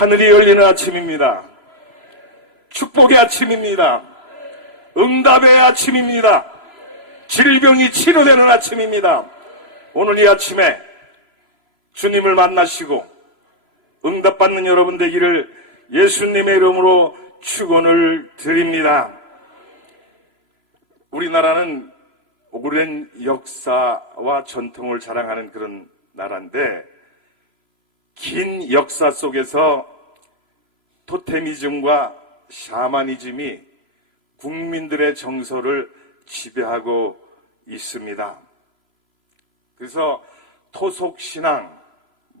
하늘이 열리는 아침입니다. 축복의 아침입니다. 응답의 아침입니다. 질병이 치료되는 아침입니다. 오늘 이 아침에 주님을 만나시고 응답받는 여러분 되기를 예수님의 이름으로 축원을 드립니다. 우리나라는 오랜 역사와 전통을 자랑하는 그런 나라인데, 긴 역사 속에서 토테미즘과 샤머니즘이 국민들의 정서를 지배하고 있습니다. 그래서 토속신앙,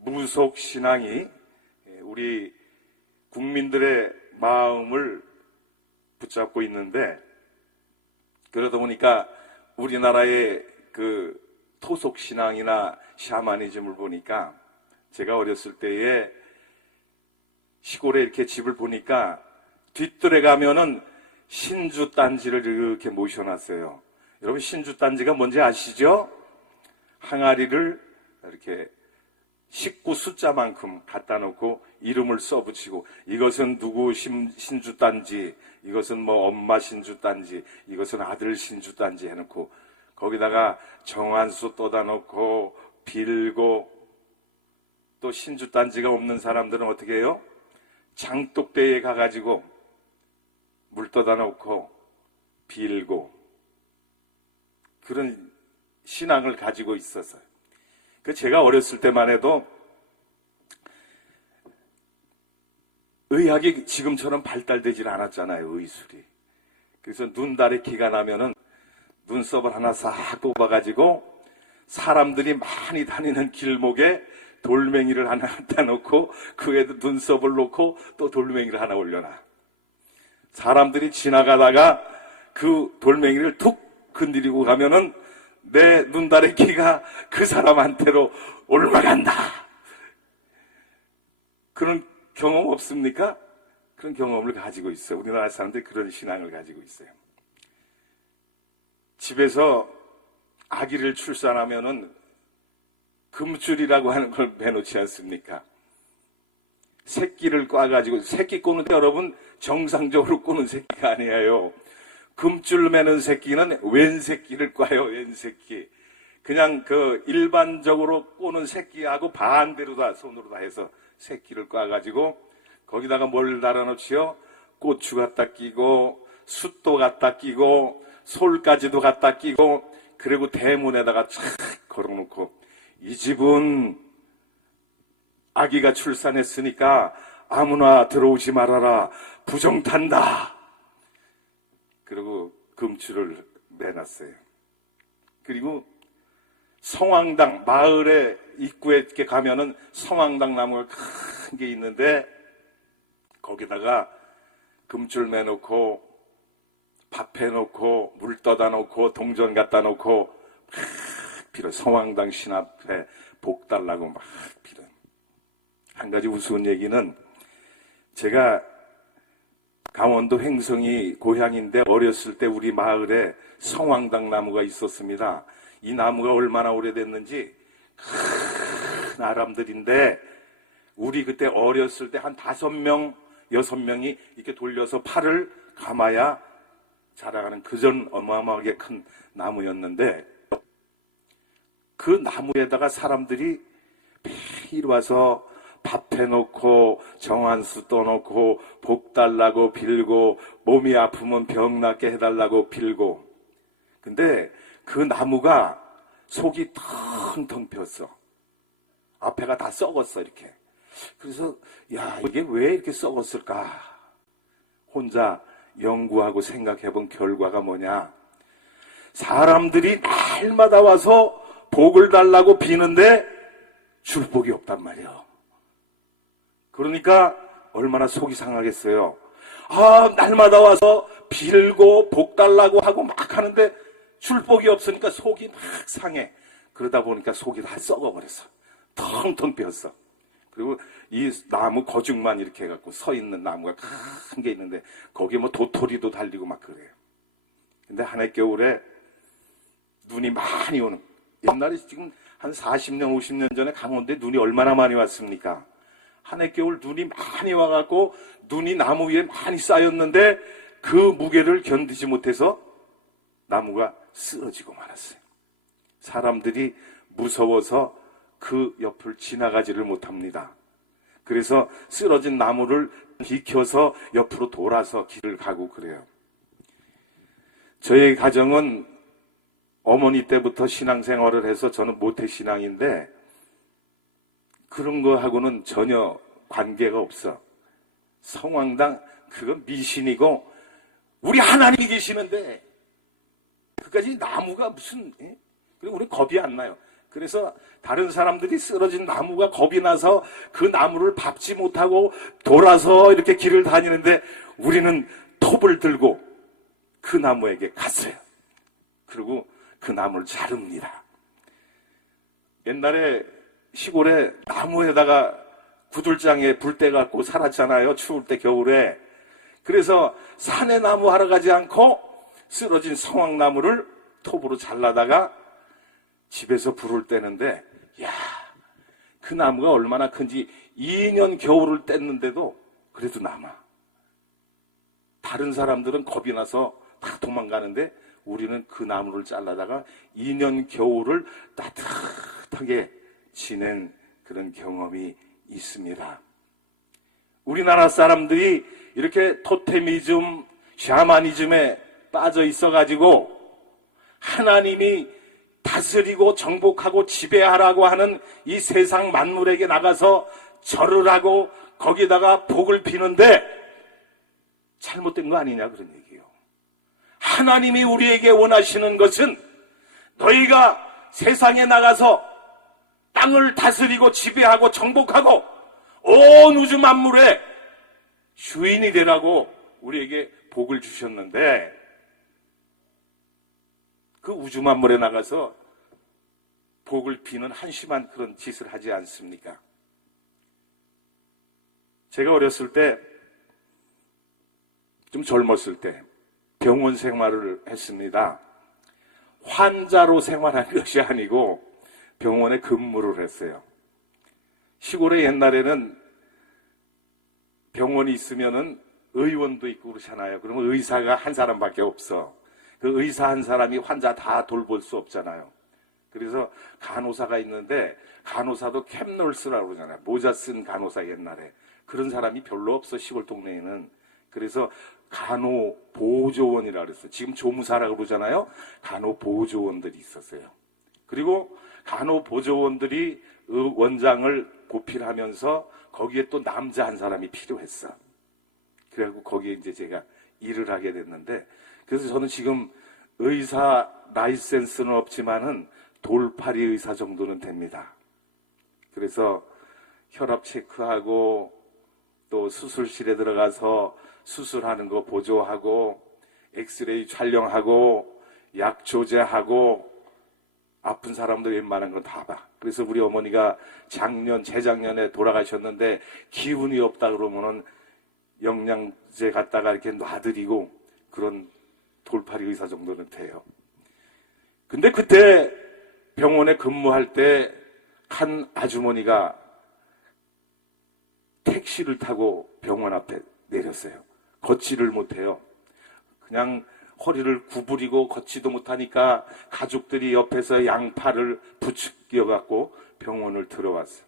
무속신앙이 우리 국민들의 마음을 붙잡고 있는데, 그러다 보니까 우리나라의 그 토속신앙이나 샤머니즘을 보니까, 제가 어렸을 때에 시골에 이렇게 집을 보니까 뒷뜰에 가면은 신주단지를 이렇게 모셔놨어요. 여러분, 신주단지가 뭔지 아시죠? 항아리를 이렇게 식구 숫자만큼 갖다 놓고 이름을 써붙이고, 이것은 누구 신주단지, 이것은 뭐 엄마 신주단지, 이것은 아들 신주단지 해놓고, 거기다가 정한수 떠다 놓고 빌고, 또 신주단지가 없는 사람들은 어떻게 해요? 장독대에 가가지고 물 떠다 놓고 빌고, 그런 신앙을 가지고 있었어요. 제가 어렸을 때만 해도 의학이 지금처럼 발달되질 않았잖아요, 의술이. 그래서 눈달에 기가 나면은 눈썹을 하나 싹 뽑아가지고 사람들이 많이 다니는 길목에 돌멩이를 하나 갖다 놓고 그 위에도 눈썹을 놓고 또 돌멩이를 하나 올려놔. 사람들이 지나가다가 그 돌멩이를 툭 건드리고 가면은 내 눈달의 키가 그 사람한테로 올라간다. 그런 경험 없습니까? 그런 경험을 가지고 있어요. 우리나라 사람들이 그런 신앙을 가지고 있어요. 집에서 아기를 출산하면은 금줄이라고 하는 걸 매놓지 않습니까? 새끼를 꽈가지고, 새끼 꼬는데 여러분 정상적으로 꼬는 새끼가 아니에요. 금줄 매는 새끼는 웬 새끼를 꽈요, 웬 새끼. 그냥 그 일반적으로 꼬는 새끼하고 반대로 다 손으로 다 해서 새끼를 꽈가지고 거기다가 뭘 달아놓지요? 고추 갖다 끼고 숯도 갖다 끼고 솔까지도 갖다 끼고, 그리고 대문에다가 착 걸어놓고, 이 집은 아기가 출산했으니까 아무나 들어오지 말아라, 부정탄다. 그리고 금줄을 매놨어요. 그리고 성황당, 마을의 입구에 이렇게 가면은 성황당 나무가 큰 게 있는데, 거기다가 금줄 매놓고 밥 해놓고 물 떠다 놓고 동전 갖다 놓고 막 빌어. 성황당 신 앞에 복 달라고 막 빌어. 한 가지 우스운 얘기는, 제가 강원도 횡성이 고향인데 어렸을 때 우리 마을에 성황당 나무가 있었습니다. 이 나무가 얼마나 오래됐는지 큰 아람들인데, 우리 그때 어렸을 때 한 5명, 6명이 이렇게 돌려서 팔을 감아야 자라가는 그전 어마어마하게 큰 나무였는데, 그 나무에다가 사람들이 매일 와서 밥 해놓고 정한수 떠놓고 복 달라고 빌고, 몸이 아프면 병 낫게 해달라고 빌고. 근데 그 나무가 속이 텅텅 폈어. 앞에가 다 썩었어, 이렇게. 그래서 야, 이게 왜 이렇게 썩었을까? 혼자 연구하고 생각해본 결과가 뭐냐? 사람들이 날마다 와서 복을 달라고 비는데 줄 복이 없단 말이에요. 그러니까 얼마나 속이 상하겠어요. 날마다 와서 빌고 복 달라고 하고 막 하는데 줄 복이 없으니까 속이 막 상해. 그러다 보니까 속이 다 썩어버렸어. 텅텅 비었어. 그리고 이 나무 거죽만 이렇게 해갖고 서 있는 나무가 큰 게 있는데, 거기에 뭐 도토리도 달리고 막 그래요. 근데 한해 겨울에 눈이 많이 오는, 옛날에 지금 한 40년, 50년 전에 강원도에 눈이 얼마나 많이 왔습니까? 한 해 겨울 눈이 많이 와갖고 눈이 나무 위에 많이 쌓였는데 그 무게를 견디지 못해서 나무가 쓰러지고 말았어요. 사람들이 무서워서 그 옆을 지나가지를 못합니다. 그래서 쓰러진 나무를 비켜서 옆으로 돌아서 길을 가고 그래요. 저희 가정은 어머니 때부터 신앙생활을 해서 저는 모태신앙인데 그런 거하고는 전혀 관계가 없어. 성황당 그건 미신이고 우리 하나님이 계시는데 그까지 나무가 무슨 그리고 우리 겁이 안 나요. 그래서 다른 사람들이 쓰러진 나무가 겁이 나서 그 나무를 밟지 못하고 돌아서 이렇게 길을 다니는데 우리는 톱을 들고 그 나무에게 갔어요. 그리고 그 나무를 자릅니다. 옛날에 시골에 나무에다가 구들장에 불때 갖고 살았잖아요. 추울 때 겨울에. 그래서 산에 나무 하러 가지 않고 쓰러진 성황나무를 톱으로 잘라다가 집에서 불을 떼는데 야, 그 나무가 얼마나 큰지 2년 겨울을 뗐는데도 그래도 남아. 다른 사람들은 겁이 나서 다 도망가는데 우리는 그 나무를 잘라다가 2년 겨울을 따뜻하게 지낸 그런 경험이 있습니다. 우리나라 사람들이 이렇게 토테미즘, 샤머니즘에 빠져 있어가지고 하나님이 다스리고 정복하고 지배하라고 하는 이 세상 만물에게 나가서 절을 하고 거기다가 복을 비는데 잘못된 거 아니냐 그런 얘기예요. 하나님이 우리에게 원하시는 것은 너희가 세상에 나가서 땅을 다스리고 지배하고 정복하고 온 우주 만물의 주인이 되라고 우리에게 복을 주셨는데 그 우주 만물에 나가서 복을 비는 한심한 그런 짓을 하지 않습니까? 제가 어렸을 때, 좀 젊었을 때 병원 생활을 했습니다. 환자로 생활한 것이 아니고 병원에 근무를 했어요. 시골에 옛날에는 병원이 있으면은 의원도 있고 그러잖아요. 그러면 의사가 한 사람밖에 없어. 그 의사 한 사람이 환자 다 돌볼 수 없잖아요. 그래서 간호사가 있는데 간호사도 캡널스라고 그러잖아요. 모자 쓴 간호사 옛날에. 그런 사람이 별로 없어 시골 동네에는. 그래서 간호보조원이라고 그랬어요. 지금 조무사라고 그러잖아요. 간호보조원들이 있었어요. 그리고 간호보조원들이 원장을 고필하면서 거기에 또 남자 한 사람이 필요했어. 그래갖고 거기에 이제 제가 일을 하게 됐는데 그래서 저는 지금 의사 라이센스는 없지만은 돌팔이 의사 정도는 됩니다. 그래서 혈압 체크하고 또 수술실에 들어가서 수술하는 거 보조하고 엑스레이 촬영하고 약 조제하고 아픈 사람들 웬만한 건 다 봐. 그래서 우리 어머니가 재작년에 돌아가셨는데 기운이 없다 그러면은 영양제 갖다가 이렇게 놔드리고 그런 돌팔이 의사 정도는 돼요. 근데 그때 병원에 근무할 때 한 아주머니가 택시를 타고 병원 앞에 내렸어요. 걷지를 못해요. 그냥 허리를 구부리고 걷지도 못하니까 가족들이 옆에서 양팔을 부추겨 갖고 병원을 들어왔어요.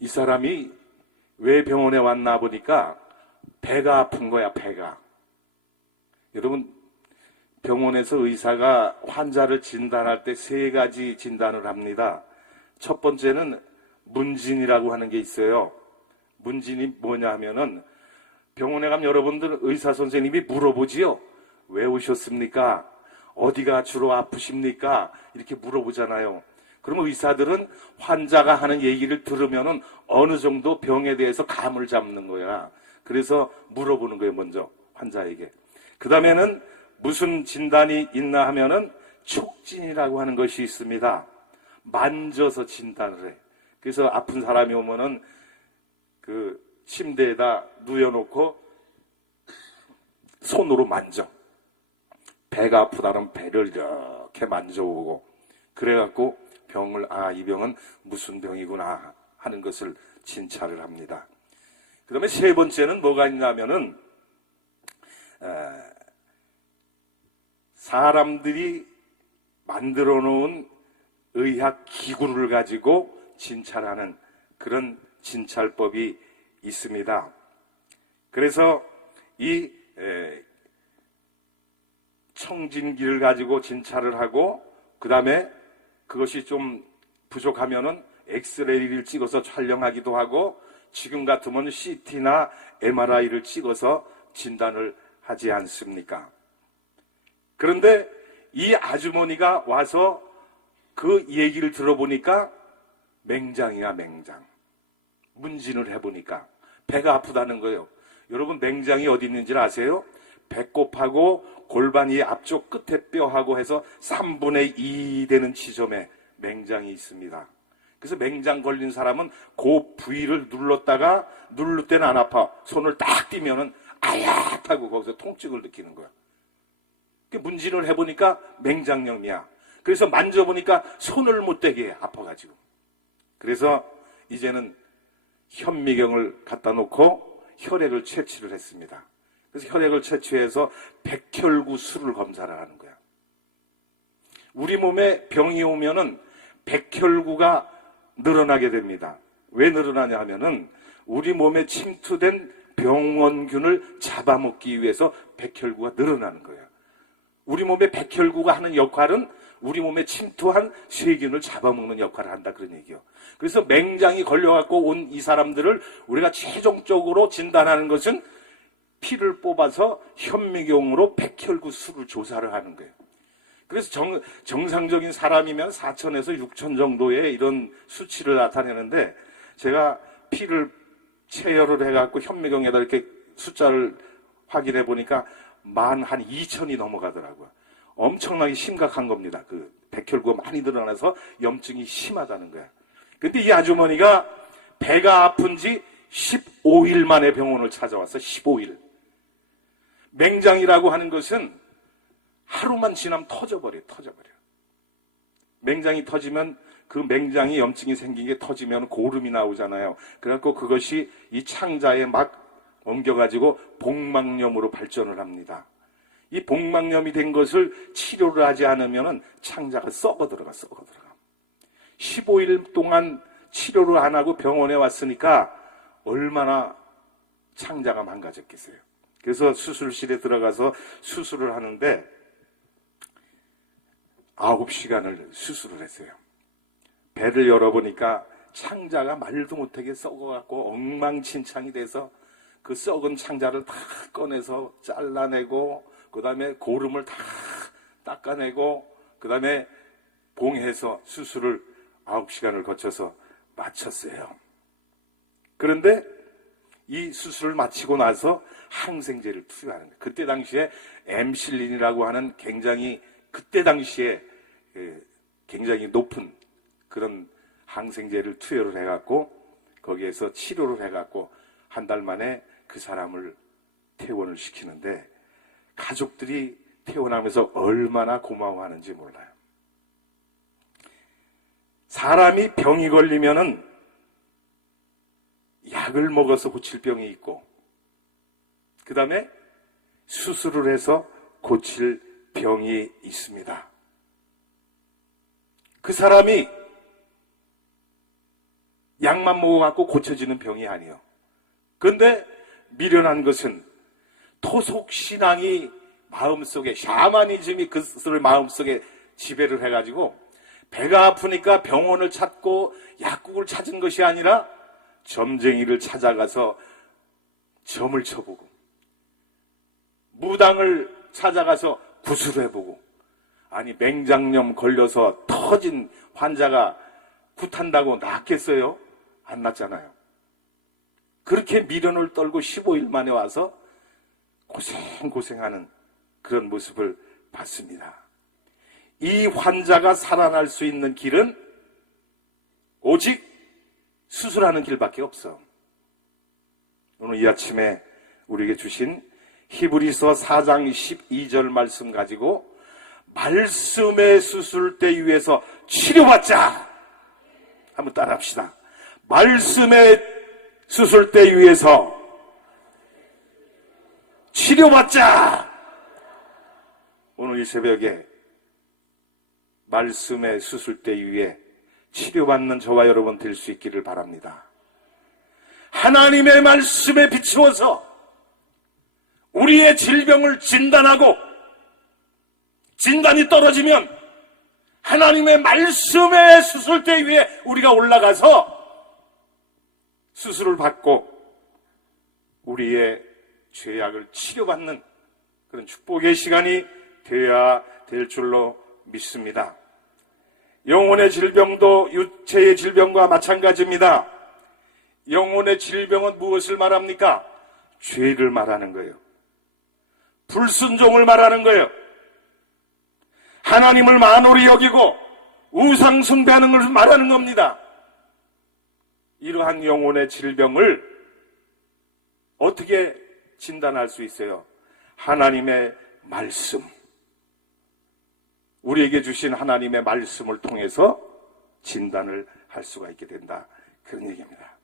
이 사람이 왜 병원에 왔나 보니까 배가 아픈 거야, 배가. 여러분, 병원에서 의사가 환자를 진단할 때 3가지 진단을 합니다. 첫 번째는 문진이라고 하는 게 있어요. 문진이 뭐냐 하면은 병원에 가면 여러분들 의사 선생님이 물어보지요. 왜 오셨습니까? 어디가 주로 아프십니까? 이렇게 물어보잖아요. 그러면 의사들은 환자가 하는 얘기를 들으면은 어느 정도 병에 대해서 감을 잡는 거야. 그래서 물어보는 거예요, 먼저 환자에게. 그 다음에는 무슨 진단이 있나 하면은 촉진이라고 하는 것이 있습니다. 만져서 진단을 해. 그래서 아픈 사람이 오면은 그 침대에다 누워놓고 손으로 만져. 배가 아프다면 배를 이렇게 만져오고 그래갖고 병을, 이 병은 무슨 병이구나 하는 것을 진찰을 합니다. 그 다음에 세 번째는 뭐가 있냐면은, 사람들이 만들어 놓은 의학 기구를 가지고 진찰하는 그런 진찰법이 있습니다. 그래서 이 청진기를 가지고 진찰을 하고, 그 다음에 그것이 좀 부족하면은 엑스레이를 찍어서 촬영하기도 하고, 지금 같으면 CT나 MRI를 찍어서 진단을 하지 않습니까? 그런데 이 아주머니가 와서 그 얘기를 들어보니까 맹장이야, 맹장. 문진을 해보니까 배가 아프다는 거예요. 여러분, 맹장이 어디 있는지 아세요? 배꼽하고 골반 이 앞쪽 끝에 뼈하고 해서 3분의 2 되는 지점에 맹장이 있습니다. 그래서 맹장 걸린 사람은 그 부위를 눌렀다가 누를 때는 안 아파. 손을 딱 띄면은 아야하고 거기서 통증을 느끼는 거야. 문진을 해보니까 맹장염이야. 그래서 만져보니까 손을 못 대게 해, 아파가지고. 그래서 이제는 현미경을 갖다 놓고 혈액을 채취를 했습니다. 그래서 혈액을 채취해서 백혈구 수를 검사를 하는 거야. 우리 몸에 병이 오면은 백혈구가 늘어나게 됩니다. 왜 늘어나냐 하면은 우리 몸에 침투된 병원균을 잡아먹기 위해서 백혈구가 늘어나는 거예요. 우리 몸에 백혈구가 하는 역할은 우리 몸에 침투한 세균을 잡아먹는 역할을 한다, 그런 얘기예요. 그래서 맹장이 걸려갖고 온 이 사람들을 우리가 최종적으로 진단하는 것은 피를 뽑아서 현미경으로 백혈구 수를 조사를 하는 거예요. 그래서 정상적인 사람이면 4,000에서 6,000 정도의 이런 수치를 나타내는데, 제가 피를 체열을 해갖고 현미경에다 이렇게 숫자를 확인해 보니까 한 2,000이 넘어가더라고요. 엄청나게 심각한 겁니다. 그 백혈구가 많이 늘어나서 염증이 심하다는 거야. 근데 이 아주머니가 배가 아픈 지 15일 만에 병원을 찾아왔어. 15일. 맹장이라고 하는 것은 하루만 지나면 터져버려. 맹장이 터지면, 그 맹장이 염증이 생긴 게 터지면 고름이 나오잖아요. 그래갖고 그것이 이 창자에 막 옮겨가지고 복막염으로 발전을 합니다. 이 복막염이 된 것을 치료를 하지 않으면 창자가 썩어 들어가. 15일 동안 치료를 안 하고 병원에 왔으니까 얼마나 창자가 망가졌겠어요. 그래서 수술실에 들어가서 수술을 하는데 9시간을 수술을 했어요. 배를 열어보니까 창자가 말도 못하게 썩어갖고 엉망진창이 돼서 그 썩은 창자를 다 꺼내서 잘라내고, 그 다음에 고름을 다 닦아내고, 그 다음에 봉해서 수술을 9시간을 거쳐서 마쳤어요. 그런데 이 수술을 마치고 나서 항생제를 투여하는 거예요. 그때 당시에 엠실린이라고 하는 굉장히, 그때 당시에 굉장히 높은 그런 항생제를 투여를 해갖고 거기에서 치료를 해갖고 한 달 만에 그 사람을 퇴원을 시키는데, 가족들이 퇴원하면서 얼마나 고마워하는지 몰라요. 사람이 병이 걸리면은 약을 먹어서 고칠 병이 있고, 그 다음에 수술을 해서 고칠 병이 있습니다. 그 사람이 약만 먹어갖고 고쳐지는 병이 아니에요. 그런데 미련한 것은 토속신앙이 마음속에, 샤머니즘이 그것을 마음속에 지배를 해가지고 배가 아프니까 병원을 찾고 약국을 찾은 것이 아니라 점쟁이를 찾아가서 점을 쳐보고, 무당을 찾아가서 구슬해보고, 아니 맹장염 걸려서 터진 환자가 굿한다고 낫겠어요? 안 낫잖아요. 그렇게 미련을 떨고 15일 만에 와서 고생하는 그런 모습을 봤습니다. 이 환자가 살아날 수 있는 길은 오직 수술하는 길밖에 없어. 오늘 이 아침에 우리에게 주신 히브리서 4장 12절 말씀 가지고 말씀의 수술대 위에서 치료받자. 한번 따라합시다. 말씀의 수술대 위에서 치료받자. 오늘 이 새벽에 말씀의 수술대 위에 치료받는 저와 여러분 될 수 있기를 바랍니다. 하나님의 말씀에 비추어서 우리의 질병을 진단하고 진단이 떨어지면 하나님의 말씀의 수술대 위에 우리가 올라가서 수술을 받고 우리의 죄악을 치료받는 그런 축복의 시간이 되어야 될 줄로 믿습니다. 영혼의 질병도 육체의 질병과 마찬가지입니다. 영혼의 질병은 무엇을 말합니까? 죄를 말하는 거예요. 불순종을 말하는 거예요. 하나님을 만홀히 여기고 우상 숭배하는 것을 말하는 겁니다. 이러한 영혼의 질병을 어떻게 진단할 수 있어요? 하나님의 말씀, 우리에게 주신 하나님의 말씀을 통해서 진단을 할 수가 있게 된다, 그런 얘기입니다.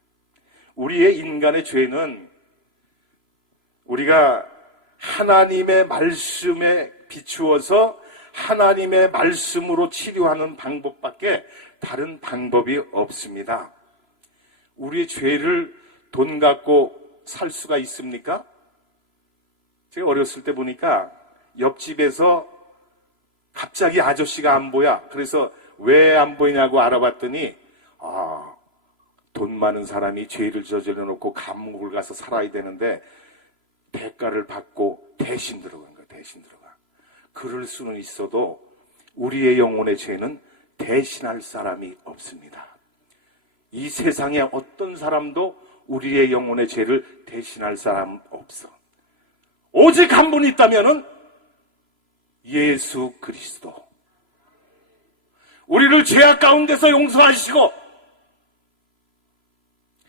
우리의 인간의 죄는 우리가 하나님의 말씀에 비추어서 하나님의 말씀으로 치료하는 방법밖에 다른 방법이 없습니다. 우리의 죄를 돈 갖고 살 수가 있습니까? 제가 어렸을 때 보니까 옆집에서 갑자기 아저씨가 안 보여. 그래서 왜 안 보이냐고 알아봤더니 돈 많은 사람이 죄를 저질러 놓고 감옥을 가서 살아야 되는데 대가를 받고 대신 들어간 거야. 대신 들어가. 그럴 수는 있어도 우리의 영혼의 죄는 대신할 사람이 없습니다. 이 세상에 어떤 사람도 우리의 영혼의 죄를 대신할 사람 없어. 오직 한 분 있다면은 예수 그리스도. 우리를 죄악 가운데서 용서하시고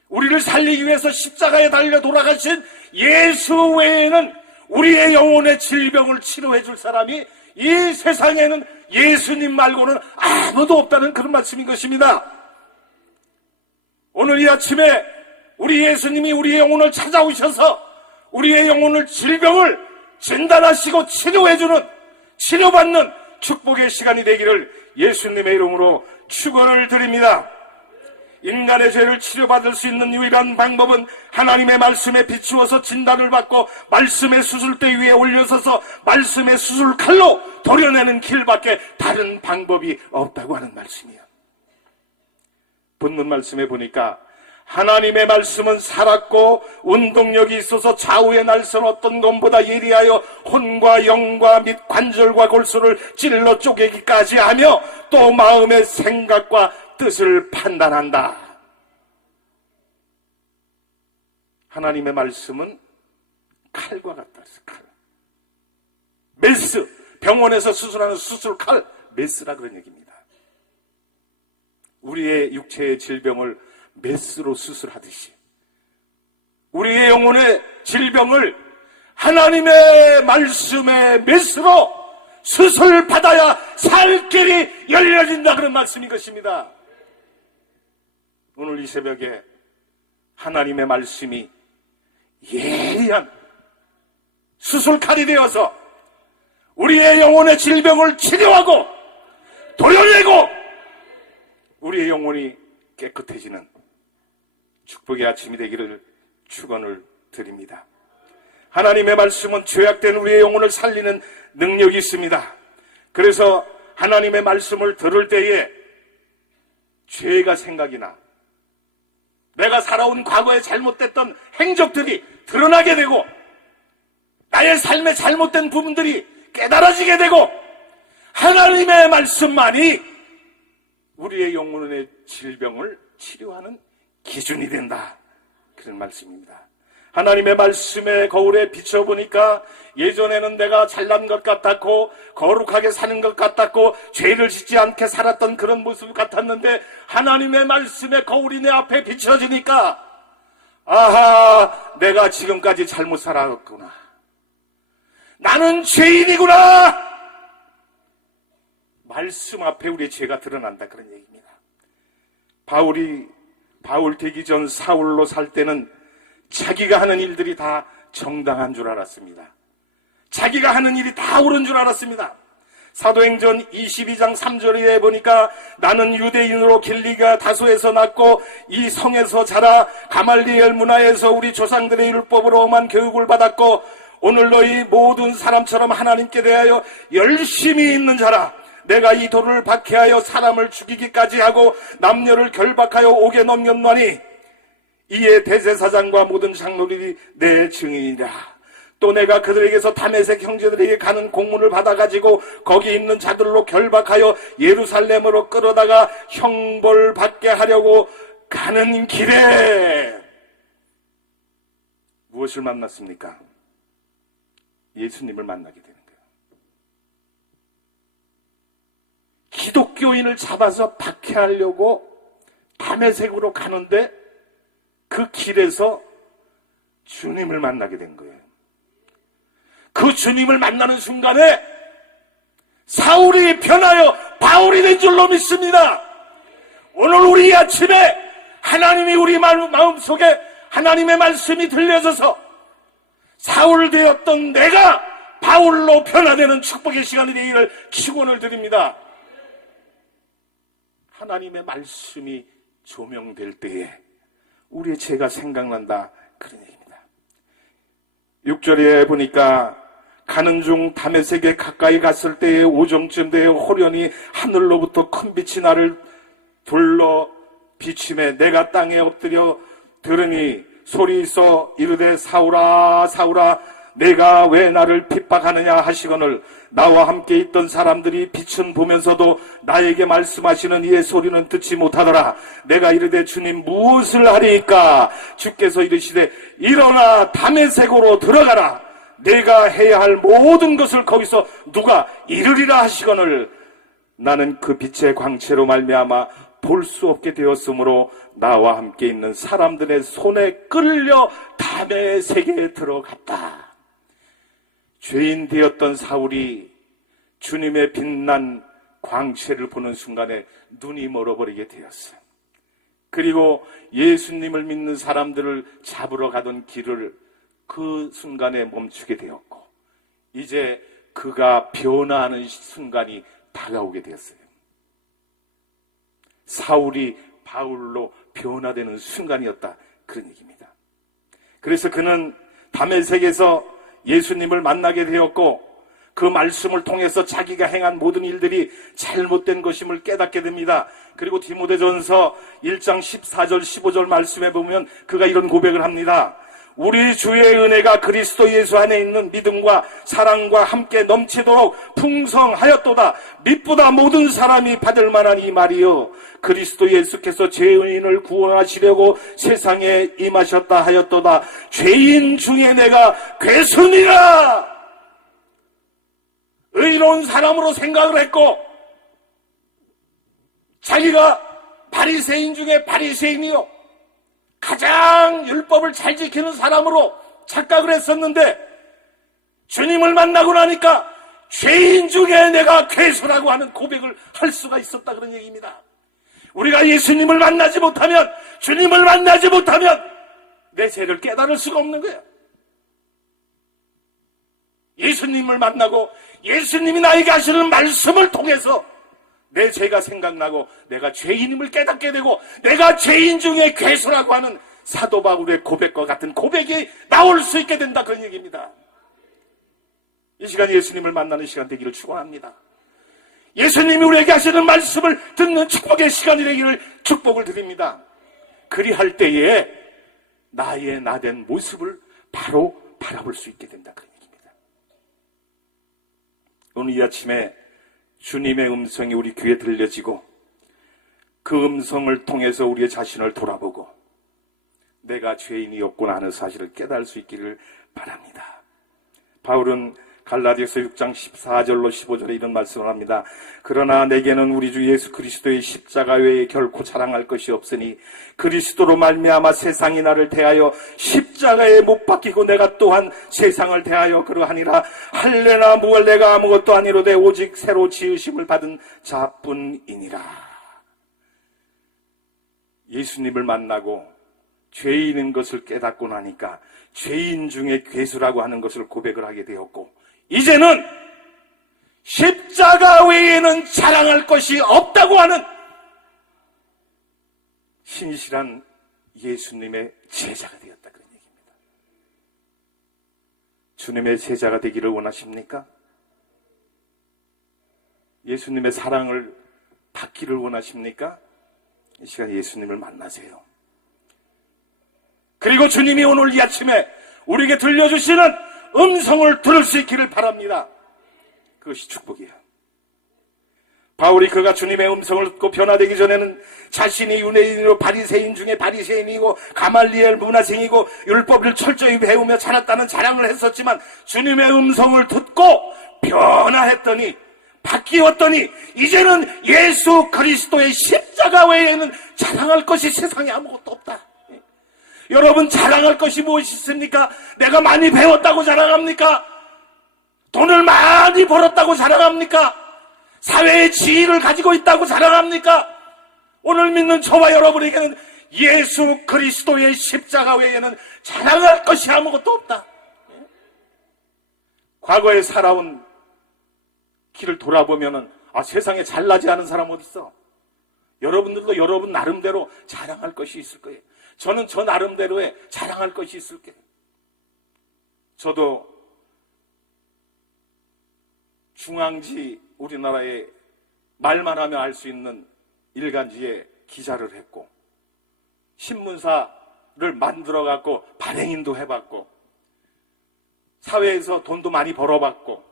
우리를 살리기 위해서 십자가에 달려 돌아가신 예수 외에는 우리의 영혼의 질병을 치료해 줄 사람이 이 세상에는 예수님 말고는 아무도 없다는 그런 말씀인 것입니다. 오늘 이 아침에 우리 예수님이 우리의 영혼을 찾아오셔서 우리의 영혼을 질병을 진단하시고 치료해주는, 치료받는 축복의 시간이 되기를 예수님의 이름으로 축원을 드립니다. 인간의 죄를 치료받을 수 있는 유일한 방법은 하나님의 말씀에 비추어서 진단을 받고 말씀의 수술대 위에 올려서서 말씀의 수술칼로 도려내는 길밖에 다른 방법이 없다고 하는 말씀이에요. 본문 말씀에 보니까 하나님의 말씀은 살았고 운동력이 있어서 좌우의 날선 어떤 것보다 예리하여 혼과 영과 및 관절과 골수를 찔러 쪼개기까지 하며 또 마음의 생각과 뜻을 판단한다. 하나님의 말씀은 칼과 같다. 칼. 메스, 병원에서 수술하는 수술칼, 메스라 그런 얘기입니다. 우리의 육체의 질병을 메스로 수술하듯이 우리의 영혼의 질병을 하나님의 말씀의 메스로 수술받아야 살 길이 열려진다, 그런 말씀인 것입니다. 오늘 이 새벽에 하나님의 말씀이 예리한 수술칼이 되어서 우리의 영혼의 질병을 치료하고 도려내고 우리의 영혼이 깨끗해지는 축복의 아침이 되기를 축원을 드립니다. 하나님의 말씀은 죄악된 우리의 영혼을 살리는 능력이 있습니다. 그래서 하나님의 말씀을 들을 때에 죄가 생각이 나. 내가 살아온 과거의 잘못됐던 행적들이 드러나게 되고 나의 삶의 잘못된 부분들이 깨달아지게 되고 하나님의 말씀만이 우리의 영혼의 질병을 치료하는 기준이 된다, 그런 말씀입니다. 하나님의 말씀의 거울에 비춰보니까 예전에는 내가 잘난 것 같았고 거룩하게 사는 것 같았고 죄를 짓지 않게 살았던 그런 모습 같았는데 하나님의 말씀의 거울이 내 앞에 비춰지니까 아하, 내가 지금까지 잘못 살았구나. 나는 죄인이구나. 말씀 앞에 우리의 죄가 드러난다 그런 얘기입니다. 바울 되기 전 사울로 살 때는 자기가 하는 일들이 다 정당한 줄 알았습니다. 자기가 하는 일이 다 옳은 줄 알았습니다. 사도행전 22장 3절에 보니까 나는 유대인으로 길리가 다소에서 났고 이 성에서 자라 가말리엘 문화에서 우리 조상들의 율법으로 험한 교육을 받았고 오늘 너희 모든 사람처럼 하나님께 대하여 열심히 있는 자라. 내가 이 돌을 박해하여 사람을 죽이기까지 하고 남녀를 결박하여 옥에 넘겼노니 이에 대제사장과 모든 장로들이 내 증인이라. 또 내가 그들에게서 다메섹 형제들에게 가는 공문을 받아가지고 거기 있는 자들로 결박하여 예루살렘으로 끌어다가 형벌받게 하려고 가는 길에 무엇을 만났습니까? 예수님을 만나게 되는 거예요. 기독교인을 잡아서 박해하려고 다메섹으로 가는데 그 길에서 주님을 만나게 된 거예요. 그 주님을 만나는 순간에 사울이 변하여 바울이 된 줄로 믿습니다. 오늘 우리 아침에 하나님이 우리 마음속에 하나님의 말씀이 들려져서 사울 되었던 내가 바울로 변화되는 축복의 시간이 되기를 축원을 드립니다. 하나님의 말씀이 조명될 때에 우리의 죄가 생각난다 그런 얘기입니다. 6절에 보니까 가는 중 다메섹에 가까이 갔을 때에 오정쯤 되어 호련히 하늘로부터 큰 빛이 나를 둘러 비침에 내가 땅에 엎드려 들으니 소리 있어 이르되 사울아 사울아 내가 왜 나를 핍박하느냐 하시거늘 나와 함께 있던 사람들이 빛은 보면서도 나에게 말씀하시는 이의 소리는 듣지 못하더라. 내가 이르되 주님 무엇을 하리이까? 주께서 이르시되 일어나 다메섹으로 들어가라. 내가 해야 할 모든 것을 거기서 누가 이르리라 하시거늘 나는 그 빛의 광채로 말미암아 볼 수 없게 되었으므로 나와 함께 있는 사람들의 손에 끌려 다메섹에 들어갔다. 죄인 되었던 사울이 주님의 빛난 광채를 보는 순간에 눈이 멀어버리게 되었어요. 그리고 예수님을 믿는 사람들을 잡으러 가던 길을 그 순간에 멈추게 되었고 이제 그가 변화하는 순간이 다가오게 되었어요. 사울이 바울로 변화되는 순간이었다 그런 얘기입니다. 그래서 그는 다메섹에서 예수님을 만나게 되었고 그 말씀을 통해서 자기가 행한 모든 일들이 잘못된 것임을 깨닫게 됩니다. 그리고 디모데전서 1장 14절 15절 말씀에 보면 그가 이런 고백을 합니다. 우리 주의 은혜가 그리스도 예수 안에 있는 믿음과 사랑과 함께 넘치도록 풍성하였도다. mit보다 모든 사람이 받을 만한 이 말이요 그리스도 예수께서 죄인을 구원하시려고 세상에 임하셨다 하였도다. 죄인 중에 내가 괴순이라. 의로운 사람으로 생각을 했고 자기가 바리새인 중에 바리새인이요 가장 율법을 잘 지키는 사람으로 착각을 했었는데 주님을 만나고 나니까 죄인 중에 내가 괴수라고 하는 고백을 할 수가 있었다 그런 얘기입니다. 우리가 예수님을 만나지 못하면 주님을 만나지 못하면 내 죄를 깨달을 수가 없는 거예요. 예수님을 만나고 예수님이 나에게 하시는 말씀을 통해서 내 죄가 생각나고 내가 죄인임을 깨닫게 되고 내가 죄인 중에 괴수라고 하는 사도 바울의 고백과 같은 고백이 나올 수 있게 된다 그런 얘기입니다. 이 시간 예수님을 만나는 시간 되기를 축원합니다. 예수님이 우리에게 하시는 말씀을 듣는 축복의 시간이 되기를 축복을 드립니다. 그리할 때에 나의 나된 모습을 바로 바라볼 수 있게 된다 그런 얘기입니다. 오늘 이 아침에 주님의 음성이 우리 귀에 들려지고 그 음성을 통해서 우리의 자신을 돌아보고 내가 죄인이었구나 하는 사실을 깨달을 수 있기를 바랍니다. 바울은 갈라디아서 6장 14절로 15절에 이런 말씀을 합니다. 그러나 내게는 우리 주 예수 그리스도의 십자가 외에 결코 자랑할 것이 없으니 그리스도로 말미암아 세상이 나를 대하여 십자가에 못 박히고 내가 또한 세상을 대하여 그러하니라. 할례나 무할 내가 아무것도 아니로되 오직 새로 지으심을 받은 자뿐이니라. 예수님을 만나고 죄인인 것을 깨닫고 나니까 죄인 중에 괴수라고 하는 것을 고백을 하게 되었고, 이제는 십자가 외에는 자랑할 것이 없다고 하는 신실한 예수님의 제자가 되었다, 그런 얘기입니다. 주님의 제자가 되기를 원하십니까? 예수님의 사랑을 받기를 원하십니까? 이 시간 예수님을 만나세요. 그리고 주님이 오늘 이 아침에 우리에게 들려주시는 음성을 들을 수 있기를 바랍니다. 그것이 축복이에요. 바울이 그가 주님의 음성을 듣고 변화되기 전에는 자신이 유대인으로 바리새인 중에 바리새인이고 가말리엘 문화생이고 율법을 철저히 배우며 자랐다는 자랑을 했었지만, 주님의 음성을 듣고 변화했더니, 바뀌었더니 이제는 예수 그리스도의 십자가 외에는 자랑할 것이 세상에 아무것도 없다. 여러분, 자랑할 것이 무엇이 있습니까? 내가 많이 배웠다고 자랑합니까? 돈을 많이 벌었다고 자랑합니까? 사회의 지위를 가지고 있다고 자랑합니까? 오늘 믿는 저와 여러분에게는 예수 그리스도의 십자가 외에는 자랑할 것이 아무것도 없다. 과거에 살아온 길을 돌아보면은, 세상에 잘나지 않은 사람 어디 있어? 여러분들도 여러분 나름대로 자랑할 것이 있을 거예요. 저는 저 나름대로의 자랑할 것이 있을 거예요. 저도 중앙지, 우리나라의 말만 하면 알 수 있는 일간지에 기자를 했고, 신문사를 만들어갖고 발행인도 해봤고, 사회에서 돈도 많이 벌어봤고,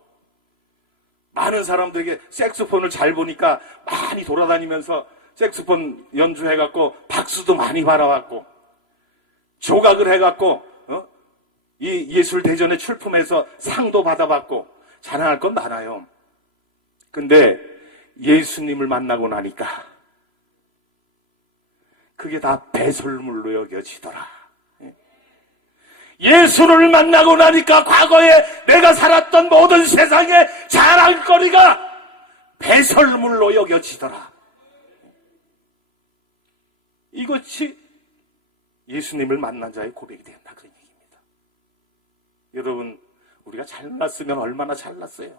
많은 사람들에게 색소폰을 잘 보니까 많이 돌아다니면서 색소폰 연주해갖고 박수도 많이 받아왔고, 조각을 해갖고 이 예술대전에 출품해서 상도 받아봤고, 자랑할 건 많아요. 근데 예수님을 만나고 나니까 그게 다 배설물로 여겨지더라. 예수를 만나고 나니까 과거에 내가 살았던 모든 세상의 자랑거리가 배설물로 여겨지더라. 이것이 예수님을 만난 자의 고백이 된다, 그런 얘기입니다. 여러분, 우리가 잘났으면 얼마나 잘났어요.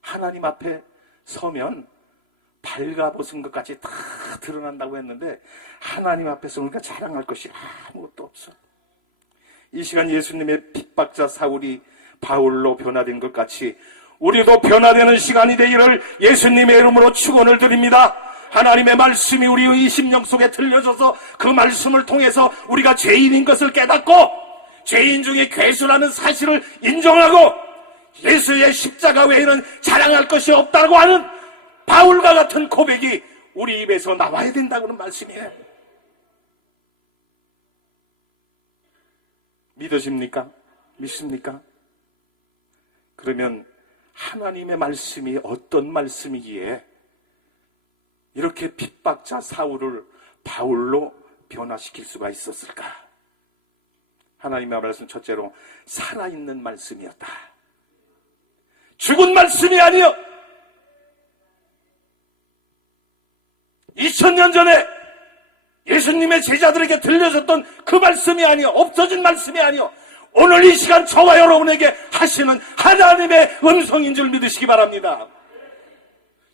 하나님 앞에 서면 발가벗은 것 같이 다 드러난다고 했는데, 하나님 앞에서 우리가 자랑할 것이 아무것도 없어. 이 시간 예수님의 핍박자 사울이 바울로 변화된 것 같이 우리도 변화되는 시간이 되기를 예수님의 이름으로 축원을 드립니다. 하나님의 말씀이 우리의 심령 속에 들려져서 그 말씀을 통해서 우리가 죄인인 것을 깨닫고 죄인 중에 괴수라는 사실을 인정하고 예수의 십자가 외에는 자랑할 것이 없다고 하는 바울과 같은 고백이 우리 입에서 나와야 된다고는 말씀이에요. 믿으십니까? 믿습니까? 그러면 하나님의 말씀이 어떤 말씀이기에 이렇게 핍박자 사울을 바울로 변화시킬 수가 있었을까? 하나님의 말씀 첫째로 살아있는 말씀이었다. 죽은 말씀이 아니요. 2000년 전에 예수님의 제자들에게 들려줬던 그 말씀이 아니요, 없어진 말씀이 아니요, 오늘 이 시간 저와 여러분에게 하시는 하나님의 음성인 줄 믿으시기 바랍니다.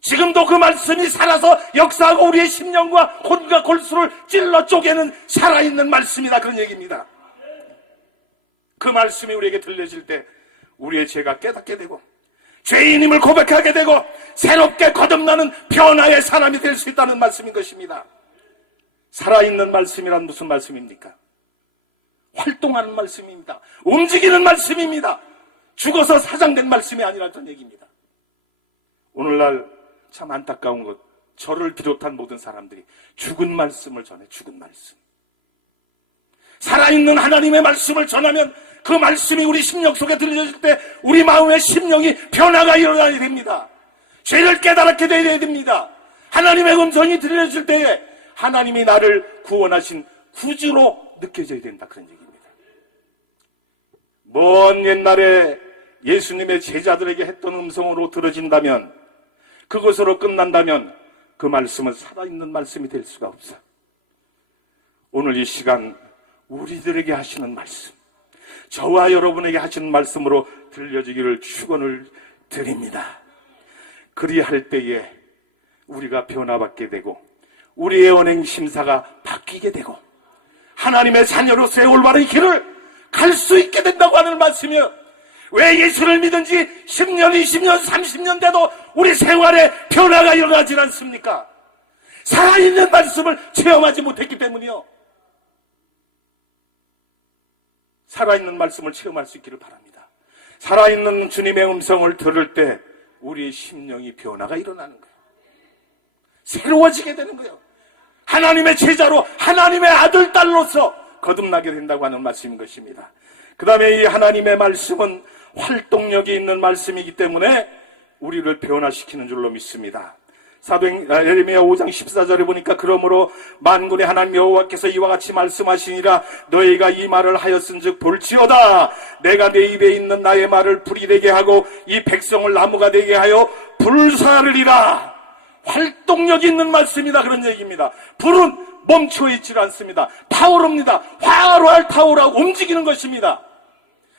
지금도 그 말씀이 살아서 역사하고 우리의 심령과 혼과 골수를 찔러 쪼개는 살아있는 말씀이다, 그런 얘기입니다. 그 말씀이 우리에게 들려질 때 우리의 죄가 깨닫게 되고 죄인임을 고백하게 되고 새롭게 거듭나는 변화의 사람이 될 수 있다는 말씀인 것입니다. 살아있는 말씀이란 무슨 말씀입니까? 활동하는 말씀입니다. 움직이는 말씀입니다. 죽어서 사장된 말씀이 아니라는 얘기입니다. 오늘날 참 안타까운 것, 저를 비롯한 모든 사람들이 죽은 말씀을 전해. 죽은 말씀. 살아있는 하나님의 말씀을 전하면 그 말씀이 우리 심령 속에 들려질 때 우리 마음의 심령이 변화가 일어나야 됩니다. 죄를 깨달게 되어야 됩니다. 하나님의 음성이 들려질 때에 하나님이 나를 구원하신 구주로 느껴져야 된다, 그런 얘기입니다. 먼 옛날에 예수님의 제자들에게 했던 음성으로 들어진다면, 그것으로 끝난다면 그 말씀은 살아있는 말씀이 될 수가 없어. 오늘 이 시간 우리들에게 하시는 말씀, 저와 여러분에게 하시는 말씀으로 들려지기를 축원을 드립니다. 그리할 때에 우리가 변화받게 되고 우리의 언행 심사가 바뀌게 되고 하나님의 자녀로서의 올바른 길을 갈 수 있게 된다고 하는 말씀이요. 왜 예수를 믿은 지 10년, 20년, 30년 돼도 우리 생활에 변화가 일어나질 않습니까? 살아있는 말씀을 체험하지 못했기 때문이요. 살아있는 말씀을 체험할 수 있기를 바랍니다. 살아있는 주님의 음성을 들을 때 우리의 심령이 변화가 일어나는 거예요. 새로워지게 되는 거예요. 하나님의 제자로, 하나님의 아들, 딸로서 거듭나게 된다고 하는 말씀인 것입니다. 그 다음에 이 하나님의 말씀은 활동력이 있는 말씀이기 때문에 우리를 변화시키는 줄로 믿습니다. 예레미야 5장 14절에 보니까 그러므로 만군의 하나님 여호와께서 이와 같이 말씀하시니라 너희가 이 말을 하였은즉 볼지어다 내가 내 입에 있는 나의 말을 불이 되게 하고 이 백성을 나무가 되게 하여 불사르리라. 활동력 있는 말씀이다, 그런 얘기입니다. 불은 멈춰 있질 않습니다. 타오릅니다. 활활 타오르고 움직이는 것입니다.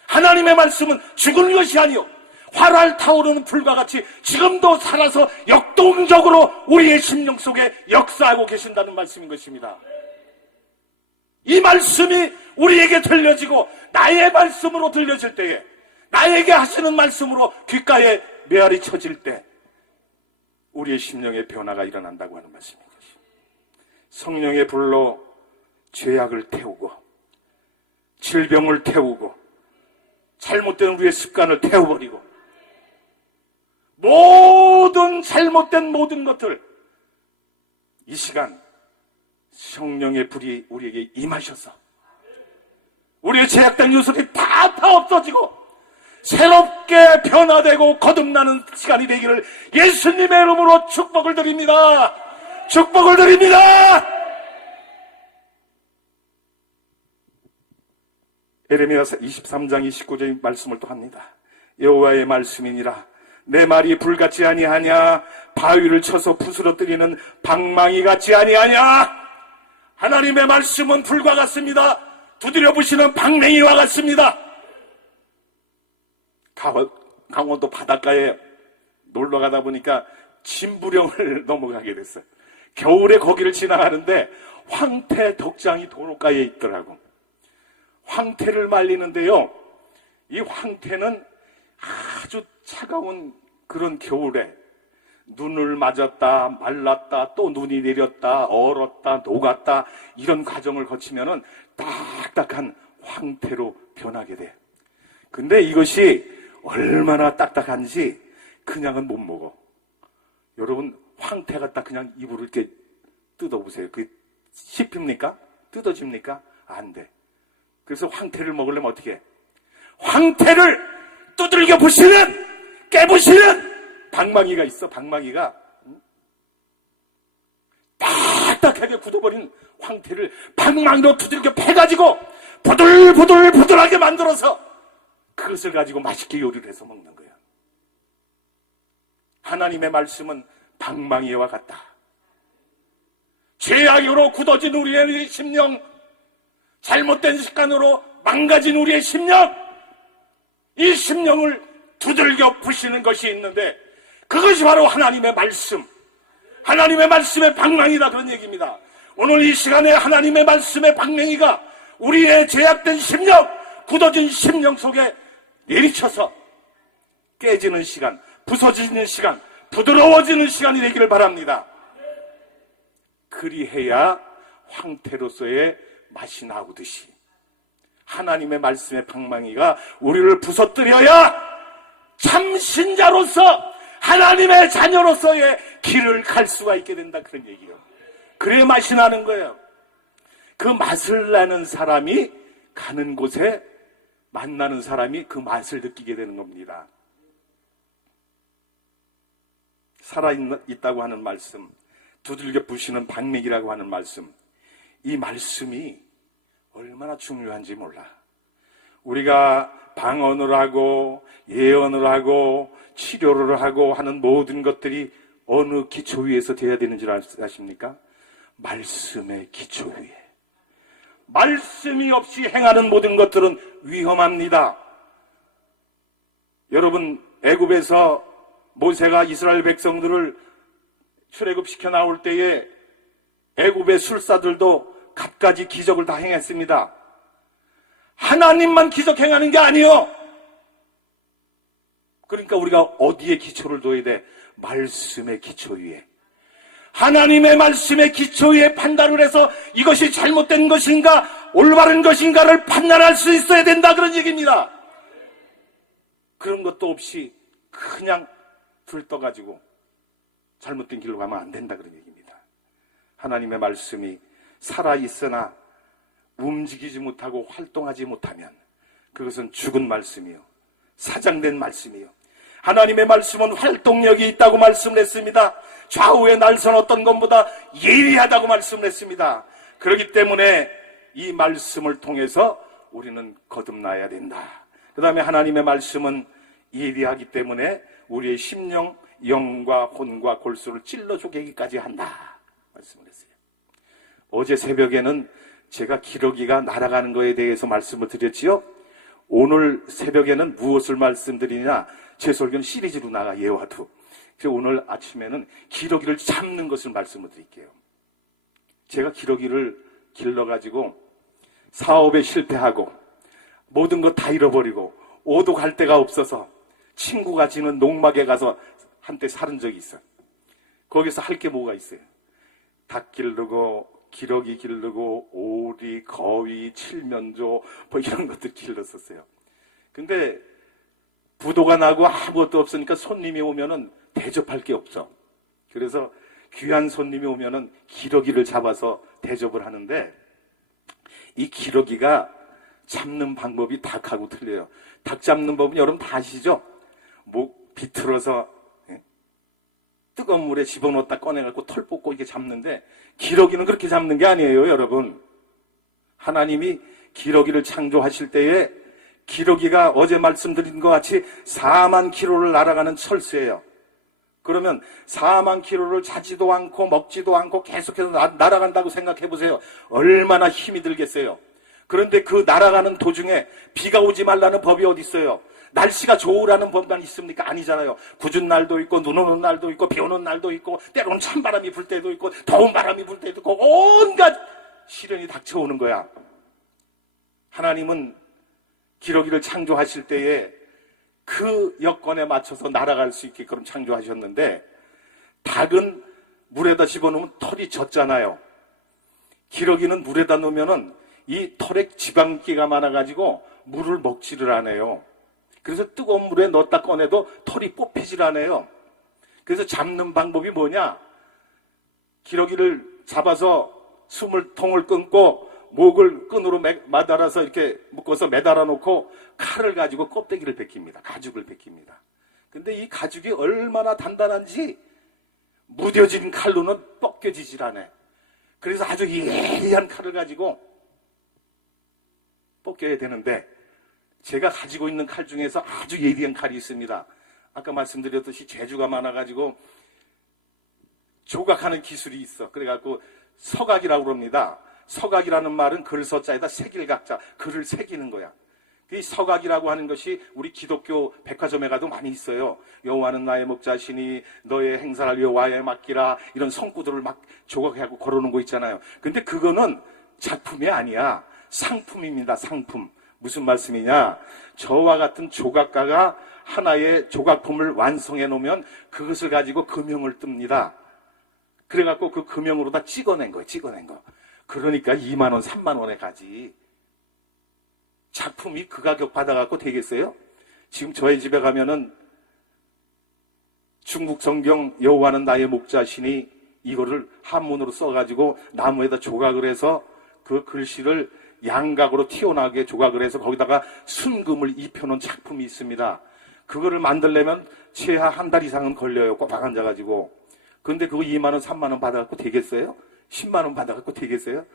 하나님의 말씀은 죽은 것이 아니요 활활 타오르는 불과 같이 지금도 살아서 역동적으로 우리의 심령 속에 역사하고 계신다는 말씀인 것입니다. 이 말씀이 우리에게 들려지고 나의 말씀으로 들려질 때에, 나에게 하시는 말씀으로 귓가에 메아리 쳐질 때 우리의 심령의 변화가 일어난다고 하는 말씀인 것입니다. 성령의 불로 죄악을 태우고 질병을 태우고 잘못된 우리의 습관을 태워버리고 모든 잘못된 모든 것들, 이 시간 성령의 불이 우리에게 임하셔서 우리의 죄악된 요소들이 다 없어지고 새롭게 변화되고 거듭나는 시간이 되기를 예수님의 이름으로 축복을 드립니다. 축복을 드립니다. 예레미야 23장 29절 말씀을 또 합니다. 여호와의 말씀이니라 내 말이 불같지 아니하냐 바위를 쳐서 부스러뜨리는 방망이 같지 아니하냐. 하나님의 말씀은 불과 같습니다. 두드려 부시는 방맹이와 같습니다. 강원도 바닷가에 놀러 가다 보니까 진부령을 넘어가게 됐어요. 겨울에 거기를 지나가는데 황태 덕장이 도로가에 있더라고. 황태를 말리는데요, 이 황태는 아주 차가운 그런 겨울에 눈을 맞았다 말랐다 또 눈이 내렸다 얼었다 녹았다 이런 과정을 거치면은 딱딱한 황태로 변하게 돼. 근데 이것이 얼마나 딱딱한지 그냥은 못 먹어. 여러분 황태 갖다 그냥 입으로 이렇게 뜯어보세요. 그게 씹힙니까? 뜯어집니까? 안 돼. 그래서 황태를 먹으려면 어떻게 해? 황태를 두들겨 부시는, 깨부시는 방망이가 있어. 방망이가 딱딱하게 굳어버린 황태를 방망이로 두들겨 패가지고 부들부들부들하게 만들어서 그것을 가지고 맛있게 요리를 해서 먹는 거예요. 하나님의 말씀은 방망이와 같다. 죄악으로 굳어진 우리의 심령, 잘못된 습관으로 망가진 우리의 심령, 이 심령을 두들겨 부시는 것이 있는데 그것이 바로 하나님의 말씀, 하나님의 말씀의 방망이다, 그런 얘기입니다. 오늘 이 시간에 하나님의 말씀의 방망이가 우리의 죄악된 심령, 굳어진 심령 속에 내리쳐서 깨지는 시간, 부서지는 시간, 부드러워지는 시간이 되기를 바랍니다. 그리해야 황태로서의 맛이 나오듯이 하나님의 말씀의 방망이가 우리를 부서뜨려야 참 신자로서 하나님의 자녀로서의 길을 갈 수가 있게 된다, 그런 얘기예요. 그래야 맛이 나는 거예요. 그 맛을 내는 사람이 가는 곳에 만나는 사람이 그 맛을 느끼게 되는 겁니다. 살아있다고 하는 말씀, 두들겨 부시는 방맥이라고 하는 말씀, 이 말씀이 얼마나 중요한지 몰라. 우리가 방언을 하고 예언을 하고 치료를 하고 하는 모든 것들이 어느 기초 위에서 돼야 되는 줄 아십니까? 말씀의 기초 위에. 말씀이 없이 행하는 모든 것들은 위험합니다. 여러분, 애굽에서 모세가 이스라엘 백성들을 출애굽시켜 나올 때에 애굽의 술사들도 갖가지 기적을 다 행했습니다. 하나님만 기적 행하는 게 아니요. 그러니까 우리가 어디에 기초를 둬야 돼? 말씀의 기초 위에. 하나님의 말씀의 기초 위에 판단을 해서 이것이 잘못된 것인가 올바른 것인가를 판단할 수 있어야 된다, 그런 얘기입니다. 그런 것도 없이 그냥 들떠가지고 잘못된 길로 가면 안 된다, 그런 얘기입니다. 하나님의 말씀이 살아있으나 움직이지 못하고 활동하지 못하면 그것은 죽은 말씀이요, 사장된 말씀이요. 하나님의 말씀은 활동력이 있다고 말씀을 했습니다. 좌우의 날선 어떤 것보다 예리하다고 말씀을 했습니다. 그렇기 때문에 이 말씀을 통해서 우리는 거듭나야 된다. 그 다음에 하나님의 말씀은 예리하기 때문에 우리의 심령, 영과 혼과 골수를 찔러 쪼개기까지 한다 말씀을 했어요. 어제 새벽에는 제가 기러기가 날아가는 것에 대해서 말씀을 드렸지요. 오늘 새벽에는 무엇을 말씀드리냐, 제 설교는 시리즈로 나가 예화도. 그래서 오늘 아침에는 기러기를 잡는 것을 말씀을 드릴게요. 제가 기러기를 길러가지고 사업에 실패하고 모든 것 다 잃어버리고 오도 갈 데가 없어서 친구가 지는 농막에 가서 한때 살은 적이 있어요. 거기서 할 게 뭐가 있어요? 닭 기르고 기러기 기르고 오리, 거위, 칠면조 뭐 이런 것들 길렀었어요. 근데 부도가 나고 아무것도 없으니까 손님이 오면은 대접할 게 없죠. 그래서 귀한 손님이 오면은 기러기를 잡아서 대접을 하는데, 이 기러기가 잡는 방법이 닭하고 틀려요. 닭 잡는 법은 여러분 다 아시죠? 목 비틀어서 뜨거운 물에 집어넣었다 꺼내갖고 털 뽑고 이렇게 잡는데, 기러기는 그렇게 잡는 게 아니에요, 여러분. 하나님이 기러기를 창조하실 때에 기러기가 어제 말씀드린 것 같이 4만 킬로를 날아가는 철새예요. 그러면 4만 킬로를 자지도 않고 먹지도 않고 계속해서 날아간다고 생각해 보세요. 얼마나 힘이 들겠어요. 그런데 그 날아가는 도중에 비가 오지 말라는 법이 어디 있어요? 날씨가 좋으라는 법만 있습니까? 아니잖아요. 궂은 날도 있고 눈 오는 날도 있고 비 오는 날도 있고 때로는 찬바람이 불 때도 있고 더운 바람이 불 때도 있고 온갖 시련이 닥쳐오는 거야. 하나님은 기러기를 창조하실 때에 그 여건에 맞춰서 날아갈 수 있게끔 창조하셨는데, 닭은 물에다 집어넣으면 털이 젖잖아요. 기러기는 물에다 넣으면은 이 털에 지방기가 많아가지고 물을 먹지를 않아요. 그래서 뜨거운 물에 넣었다 꺼내도 털이 뽑히질 않아요. 그래서 잡는 방법이 뭐냐? 기러기를 잡아서 통을 끊고 목을 끈으로 매달아서 이렇게 묶어서 매달아 놓고 칼을 가지고 껍데기를 벗깁니다. 가죽을 벗깁니다. 근데 이 가죽이 얼마나 단단한지 무뎌진 칼로는 벗겨지질 않아요. 그래서 아주 예리한 칼을 가지고 벗겨야 되는데, 제가 가지고 있는 칼 중에서 아주 예리한 칼이 있습니다. 아까 말씀드렸듯이 재주가 많아가지고 조각하는 기술이 있어. 그래갖고 서각이라고 그럽니다. 서각이라는 말은 글서자에다 새길각자, 글을 새기는 거야. 이 서각이라고 하는 것이 우리 기독교 백화점에 가도 많이 있어요. 여호와는 나의 목자시니 너의 행사를 여호와에 맡기라, 이런 성구들을 막 조각하고 걸어놓은 거 있잖아요. 근데 그거는 작품이 아니야. 상품입니다. 상품. 무슨 말씀이냐? 저와 같은 조각가가 하나의 조각품을 완성해 놓으면 그것을 가지고 금형을 뜹니다. 그래갖고 그 금형으로 다 찍어낸 거예요. 찍어낸 거. 그러니까 2만 원, 3만 원에 가지. 작품이 그 가격 받아갖고 되겠어요? 지금 저희 집에 가면은 중국 성경 여호와는 나의 목자시니 이거를 한문으로 써가지고 나무에다 조각을 해서 그 글씨를 양각으로 튀어나오게 조각을 해서 거기다가 순금을 입혀놓은 작품이 있습니다. 그거를 만들려면 최하 한 달 이상은 걸려요. 꼬박 앉아가지고. 근데 그거 2만 원, 3만 원 받아갖고 되겠어요? 10만 원 받아갖고 되겠어요?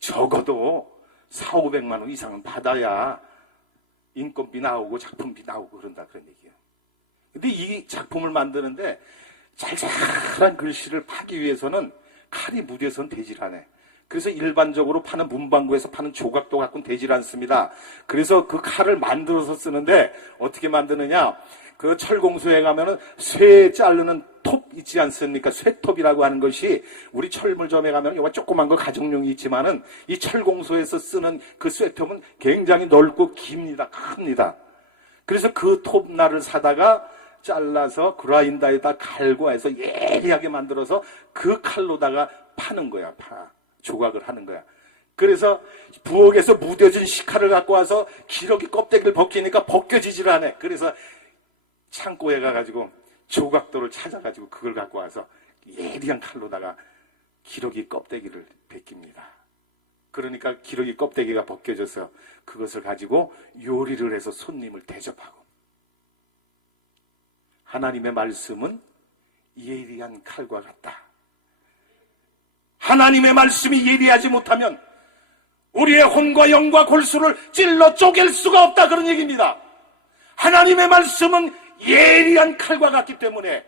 적어도 4, 500만 원 이상은 받아야 인건비 나오고 작품비 나오고 그런다 그런 얘기예요. 근데 이 작품을 만드는데 잘잘한 글씨를 파기 위해서는 칼이 무뎌선 되질 않아요. 그래서 일반적으로 파는 문방구에서 파는 조각도 갖고는 되질 않습니다. 그래서 그 칼을 만들어서 쓰는데 어떻게 만드느냐? 그 철공소에 가면은 쇠 자르는 톱 있지 않습니까? 쇠톱이라고 하는 것이 우리 철물점에 가면 요거 조그만 거 가정용이 있지만은 이 철공소에서 쓰는 그 쇠톱은 굉장히 넓고 깁니다. 큽니다. 그래서 그 톱날을 사다가 잘라서 그라인더에다 갈고 해서 예리하게 만들어서 그 칼로다가 파는 거야. 조각을 하는 거야. 그래서 부엌에서 무뎌진 식칼을 갖고 와서 기러기 껍데기를 벗기니까 벗겨지질 않아. 그래서 창고에 가가지고 조각도를 찾아가지고 그걸 갖고 와서 예리한 칼로다가 기러기 껍데기를 벗깁니다. 그러니까 기러기 껍데기가 벗겨져서 그것을 가지고 요리를 해서 손님을 대접하고. 하나님의 말씀은 예리한 칼과 같다. 하나님의 말씀이 예리하지 못하면 우리의 혼과 영과 골수를 찔러 쪼갤 수가 없다 그런 얘기입니다. 하나님의 말씀은 예리한 칼과 같기 때문에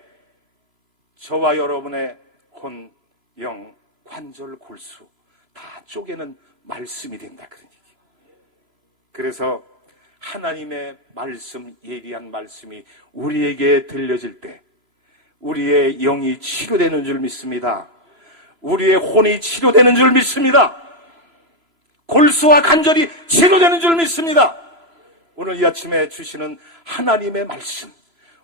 저와 여러분의 혼, 영, 관절, 골수 다 쪼개는 말씀이 된다 그런 얘기예요. 그래서 하나님의 말씀, 예리한 말씀이 우리에게 들려질 때 우리의 영이 치료되는 줄 믿습니다. 우리의 혼이 치료되는 줄 믿습니다. 골수와 관절이 치료되는 줄 믿습니다. 오늘 이 아침에 주시는 하나님의 말씀,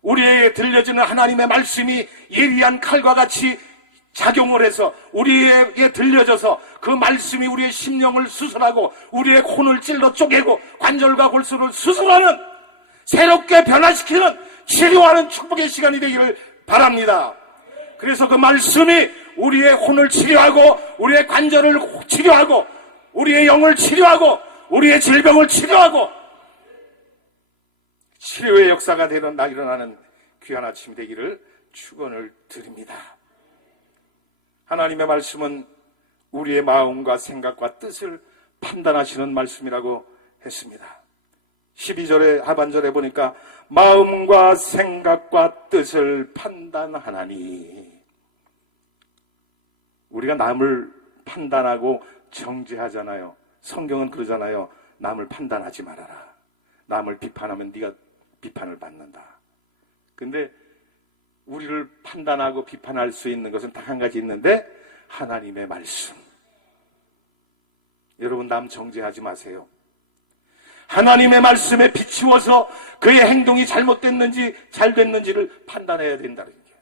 우리에게 들려지는 하나님의 말씀이 예리한 칼과 같이 작용을 해서 우리에게 들려져서 그 말씀이 우리의 심령을 수술하고 우리의 혼을 찔러 쪼개고 관절과 골수를 수술하는, 새롭게 변화시키는, 치료하는 축복의 시간이 되기를 바랍니다. 그래서 그 말씀이 우리의 혼을 치료하고 우리의 관절을 치료하고 우리의 영을 치료하고 우리의 질병을 치료하고 치료의 역사가 일어나는 귀한 아침이 되기를 축원을 드립니다. 하나님의 말씀은 우리의 마음과 생각과 뜻을 판단하시는 말씀이라고 했습니다. 12절의 하반절에 보니까 마음과 생각과 뜻을 판단하나니, 우리가 남을 판단하고 정죄하잖아요. 성경은 그러잖아요. 남을 판단하지 말아라. 남을 비판하면 네가 비판을 받는다. 근데 우리를 판단하고 비판할 수 있는 것은 딱 한 가지 있는데 하나님의 말씀. 여러분, 남 정죄하지 마세요. 하나님의 말씀에 비추어서 그의 행동이 잘못됐는지 잘 됐는지를 판단해야 된다는 얘기예요.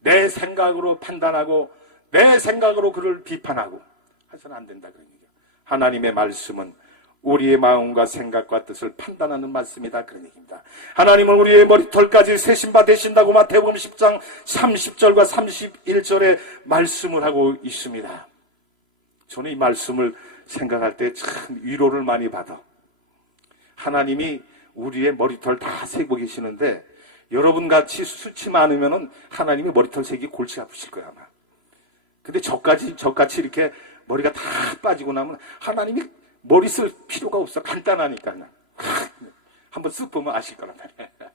내 생각으로 판단하고 내 생각으로 그를 비판하고 해서는 안 된다 그런 얘기예요. 하나님의 말씀은 우리의 마음과 생각과 뜻을 판단하는 말씀이다 그런 얘기입니다. 하나님은 우리의 머리털까지 세신 바 되신다고 마태복음 10장 30절과 31절에 말씀을 하고 있습니다. 저는 이 말씀을 생각할 때 참 위로를 많이 받아. 하나님이 우리의 머리털 다 세고 계시는데 여러분같이 수치 많으면은 하나님이 머리털 세기 골치 아프실 거야 아마. 근데 저같이 이렇게 머리가 다 빠지고 나면 하나님이 머리 쓸 필요가 없어. 간단하니까. 한번 쓱 보면 아실 거란 말이에요.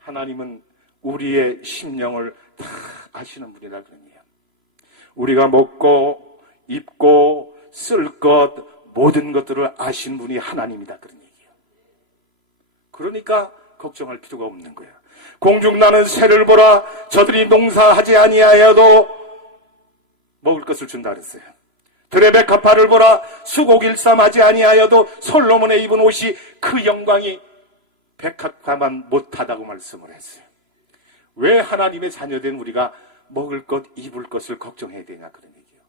하나님은 우리의 심령을 다 아시는 분이라 그러네요. 우리가 먹고 입고 쓸 것 모든 것들을 아시는 분이 하나님이다 그런 얘기예요. 그러니까 걱정할 필요가 없는 거야. 공중 나는 새를 보라. 저들이 농사하지 아니하여도 먹을 것을 준다 그랬어요. 들의 백합화를 보라. 수곡일삼하지 아니하여도 솔로몬의 입은 옷이 그 영광이 백합화만 못하다고 말씀을 했어요. 왜 하나님의 자녀된 우리가 먹을 것, 입을 것을 걱정해야 되냐 그런 얘기예요.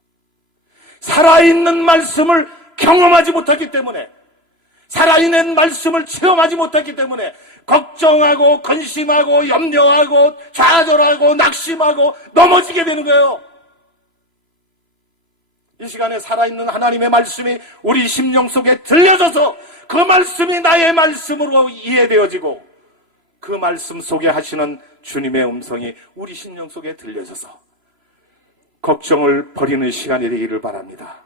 살아있는 말씀을 경험하지 못했기 때문에, 살아있는 말씀을 체험하지 못했기 때문에 걱정하고 근심하고 염려하고 좌절하고 낙심하고 넘어지게 되는 거예요. 이 시간에 살아있는 하나님의 말씀이 우리 심령 속에 들려져서 그 말씀이 나의 말씀으로 이해되어지고 그 말씀 속에 하시는 주님의 음성이 우리 심령 속에 들려져서 걱정을 버리는 시간이 되기를 바랍니다.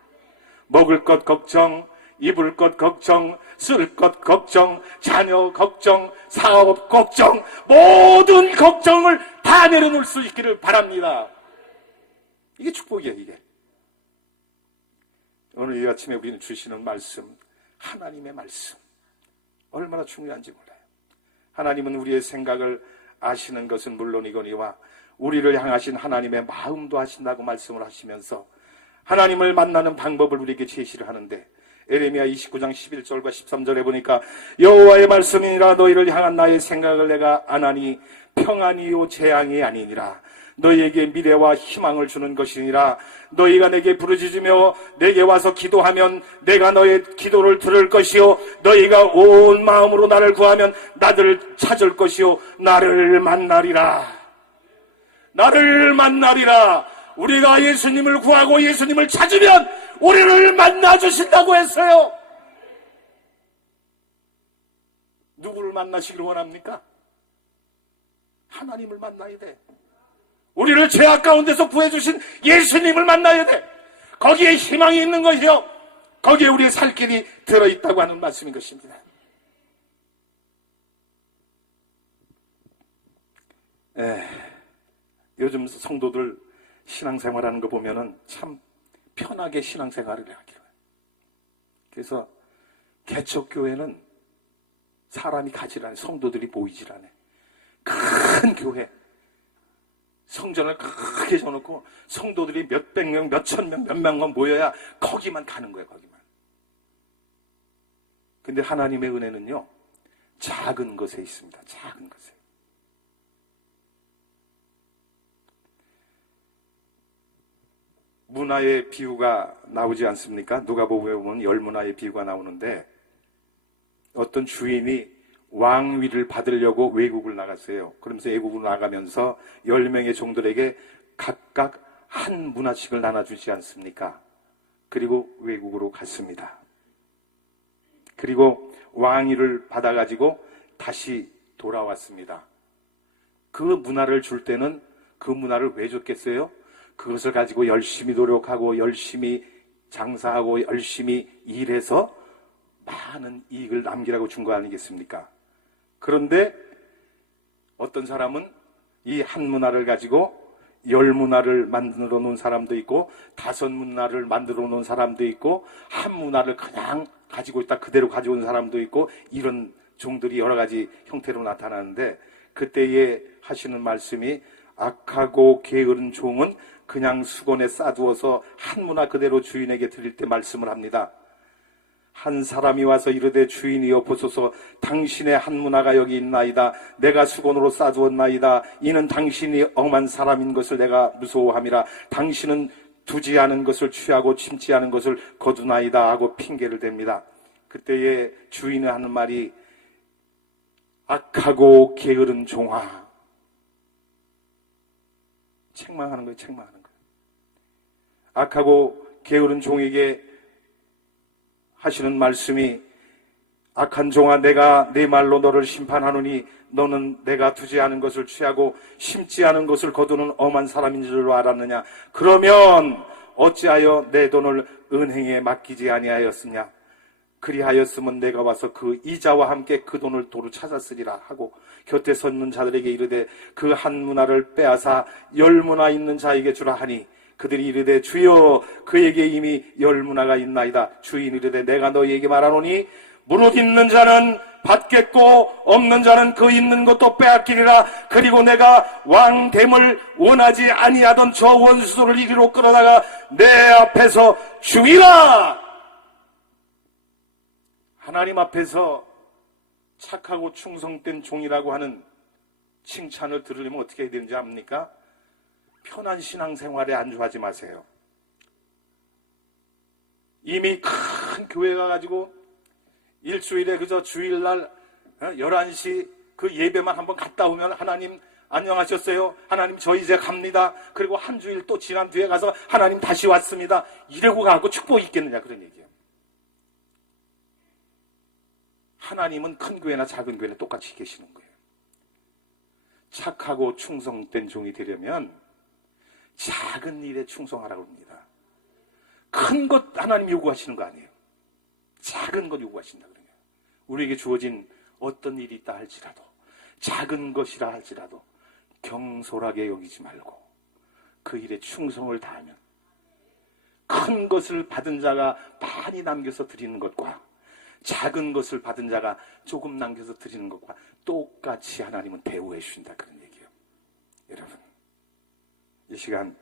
먹을 것 걱정, 입을 것 걱정, 쓸 것 걱정, 자녀 걱정, 사업 걱정, 모든 걱정을 다 내려놓을 수 있기를 바랍니다. 이게 축복이에요, 이게. 오늘 이 아침에 우리는 주시는 말씀, 하나님의 말씀, 얼마나 중요한지 몰라요. 하나님은 우리의 생각을 아시는 것은 물론이거니와 우리를 향하신 하나님의 마음도 하신다고 말씀을 하시면서 하나님을 만나는 방법을 우리에게 제시를 하는데, 에레미야 29장 11절과 13절에 보니까 여호와의 말씀이니라 너희를 향한 나의 생각을 내가 아나니 평안이요 재앙이 아니니라. 너희에게 미래와 희망을 주는 것이니라. 너희가 내게 부르짖으며 내게 와서 기도하면 내가 너의 기도를 들을 것이요 너희가 온 마음으로 나를 구하면 나를 찾을 것이요 나를 만나리라. 나를 만나리라. 우리가 예수님을 구하고 예수님을 찾으면 우리를 만나주신다고 했어요. 누구를 만나시길 원합니까? 하나님을 만나야 돼. 우리를 죄악 가운데서 구해주신 예수님을 만나야 돼. 거기에 희망이 있는 것이요 거기에 우리의 살 길이 들어있다고 하는 말씀인 것입니다. 요즘 성도들 신앙생활하는 거 보면은 참 편하게 신앙생활을 하기로. 그래서 개척교회는 사람이 가지 않아, 성도들이 모이질 않아. 큰 교회 성전을 크게 져놓고 성도들이 몇백 명, 몇천 명, 몇만 모여야 거기만 가는 거예요, 거기만. 근데 하나님의 은혜는요, 작은 것에 있습니다. 작은 것에. 문화의 비유가 나오지 않습니까? 누가복음에 보면 열문화의 비유가 나오는데 어떤 주인이 왕위를 받으려고 외국을 나갔어요. 그러면서 외국을 나가면서 10명의 종들에게 각각 한 문화씩을 나눠주지 않습니까? 그리고 외국으로 갔습니다. 그리고 왕위를 받아가지고 다시 돌아왔습니다. 그 문화를 줄 때는 그 문화를 왜 줬겠어요? 그것을 가지고 열심히 노력하고 열심히 장사하고 열심히 일해서 많은 이익을 남기라고 준 거 아니겠습니까? 그런데 어떤 사람은 이 한 문화를 가지고 10문화를 만들어 놓은 사람도 있고 5문화를 만들어 놓은 사람도 있고 한 문화를 그냥 가지고 있다 그대로 가지고 온 사람도 있고 이런 종들이 여러 가지 형태로 나타나는데 그때에 하시는 말씀이 악하고 게으른 종은 그냥 수건에 싸두어서 한 문화 그대로 주인에게 드릴 때 말씀을 합니다. 한 사람이 와서 이르되 주인이여 보소서 당신의 한 문화가 여기 있나이다. 내가 수건으로 싸두었나이다. 이는 당신이 엄한 사람인 것을 내가 무서워함이라. 당신은 두지 않은 것을 취하고 침지 않은 것을 거두나이다 하고 핑계를 댑니다. 그때에 주인이 하는 말이 악하고 게으른 종아. 책망하는 거예요. 책망하는 거예요. 악하고 게으른 종에게 하시는 말씀이 악한 종아 내가 내 말로 너를 심판하노니 너는 내가 두지 않은 것을 취하고 심지 않은 것을 거두는 엄한 사람인 줄 알았느냐. 그러면 어찌하여 내 돈을 은행에 맡기지 아니하였으냐. 그리하였으면 내가 와서 그 이자와 함께 그 돈을 도로 찾았으리라 하고 곁에 섰는 자들에게 이르되 그 한 문화를 빼앗아 10문화 있는 자에게 주라 하니 그들이 이르되 주여 그에게 이미 10문화가 있나이다. 주인이 이르되 내가 너희에게 말하노니 무릇 있는 자는 받겠고 없는 자는 그 있는 것도 빼앗기리라. 그리고 내가 왕됨을 원하지 아니하던 저 원수를 이리로 끌어다가 내 앞에서 죽이라. 하나님 앞에서 착하고 충성된 종이라고 하는 칭찬을 들으려면 어떻게 해야 되는지 압니까? 편한 신앙생활에 안주하지 마세요. 이미 큰 교회가 가지고 일주일에 그저 주일날 11시 그 예배만 한번 갔다 오면 하나님 안녕하셨어요? 하나님 저 이제 갑니다. 그리고 한 주일 또 지난 뒤에 가서 하나님 다시 왔습니다. 이러고 가고 축복이 있겠느냐 그런 얘기예요. 하나님은 큰 교회나 작은 교회나 똑같이 계시는 거예요. 착하고 충성된 종이 되려면 작은 일에 충성하라고 합니다. 큰 것 하나님 요구하시는 거 아니에요. 작은 것 요구하신다 그래요. 우리에게 주어진 어떤 일이 있다 할지라도 작은 것이라 할지라도 경솔하게 여기지 말고 그 일에 충성을 다하면 큰 것을 받은 자가 많이 남겨서 드리는 것과 작은 것을 받은 자가 조금 남겨서 드리는 것과 똑같이 하나님은 대우해 주신다 그런 얘기예요. 여러분, 이 시간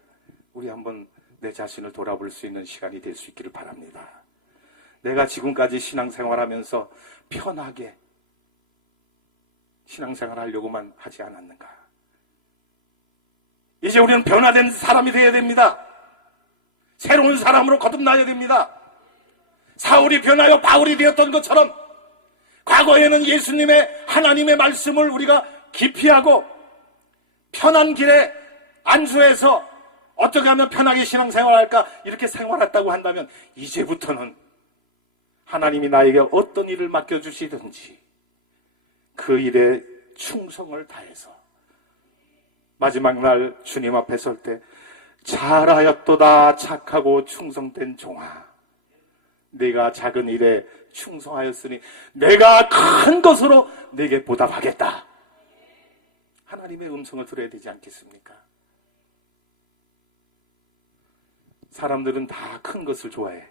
우리 한번 내 자신을 돌아볼 수 있는 시간이 될 수 있기를 바랍니다. 내가 지금까지 신앙생활하면서 편하게 신앙생활 하려고만 하지 않았는가? 이제 우리는 변화된 사람이 되어야 됩니다. 새로운 사람으로 거듭나야 됩니다. 사울이 변하여 바울이 되었던 것처럼 과거에는 예수님의 하나님의 말씀을 우리가 기피하고 편한 길에 안수해서 어떻게 하면 편하게 신앙생활할까 이렇게 생활했다고 한다면 이제부터는 하나님이 나에게 어떤 일을 맡겨주시든지 그 일에 충성을 다해서 마지막 날 주님 앞에 설 때 잘하였도다 착하고 충성된 종아, 네가 작은 일에 충성하였으니 내가 큰 것으로 네게 보답하겠다. 하나님의 음성을 들어야 되지 않겠습니까? 사람들은 다 큰 것을 좋아해.